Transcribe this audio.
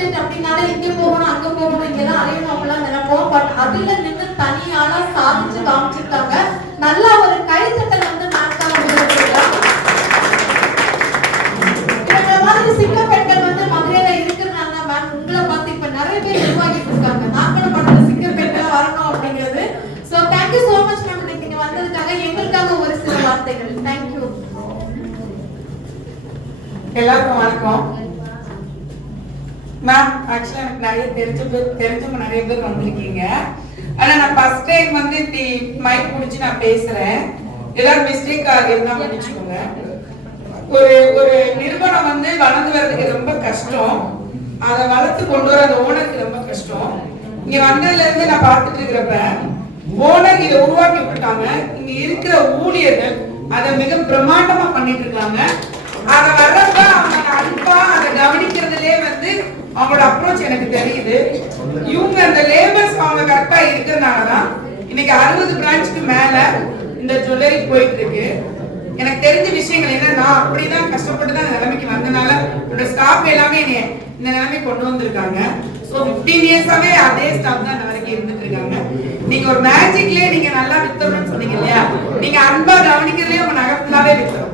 Estate அப்படின்னாலே இங்க போகணும் அங்க போகணும் இங்கெல்லாம் அலையணும் அப்படிலாம் நினைப்போம். பட் அதுல நின்று தனியால சாதிச்சு காமிச்சிருக்காங்க. நல்லா ஒரு கைத்தட்டல் வந்து மேம்காக கொடுத்துருக்காங்க. இந்த மாதிரி சிங்க பெண்கள் வந்து மதுரையில இருக்கிறாங்க மேம். உங்களை பார்த்து இப்ப நிறைய பேர் நிர்வாகிட்டு இருக்காங்க. நாங்களும் படத்துல சிங்க பெண்கள் வரணும் அப்படிங்கிறது. So thank you so much ma'am. நீங்க வந்ததுக்காக எங்களுக்காக ஒரு சில வார்த்தைகள். தேங்க்யூ. எல்லாருக்கும் வணக்கம் மேம். ஆக்சுவலா எனக்கு நிறைய தெரிஞ்சவங்க நிறைய பேர் வந்திருக்கீங்க. ஆனா நான் ஃபர்ஸ்ட் டைம் வந்து இப்படி மைக் பிடிச்சி நான் பேசுறேன். ஏதாவது மிஸ்டேக் ஆகிருந்தா மன்னிச்சுக்கோங்க. ஒரு நிறுவனம் வந்து வளர்ந்து வர்றதுக்கு ரொம்ப கஷ்டம். அதை வளர்த்து கொண்டு வர அந்த ஓனருக்கு ரொம்ப கஷ்டம். இங்க வந்ததுல இருந்து நான் பார்த்துட்டு இருக்கிறப்ப ஓனர் இதை உருவாக்கி விட்டுட்டாங்க. இங்க இருக்கிற ஊழியர்கள் அதை மிக பிரம்மாண்டமா பண்ணிட்டு இருக்காங்க. அத வர்றப்ப அவங்க அன்பா அதை கவனிக்கிறதுலே வந்து அவங்களோட அப்ரோச் எனக்கு தெரியுது. இவங்க அந்த லேபர்ஸ் அவங்க கரெக்டா இருக்கிறதுனாலதான் இன்னைக்கு 60 பிரான்ச்சுக்கு மேல இந்த ஜுவல்லரி போயிட்டு இருக்கு. எனக்கு தெரிஞ்ச விஷயங்கள் என்ன, நான் அப்படிதான் கஷ்டப்பட்டு தான் நிலைமைக்கு வந்தனால என்னோட ஸ்டாஃப் எல்லாமே இந்த நிலைமை கொண்டு வந்திருக்காங்க. ஸோ 15 இயர்ஸாவே அதே ஸ்டாஃப் தான் வரைக்கும் இருந்துட்டு இருக்காங்க. நீங்க ஒரு மேஜிக்லயே நீங்க நல்லா வித்தணும்னு சொன்னீங்க இல்லையா, நீங்க அன்பா கவனிக்கிறதுலயே உங்க நகை ஃபுல்லாவே வித்தணும்.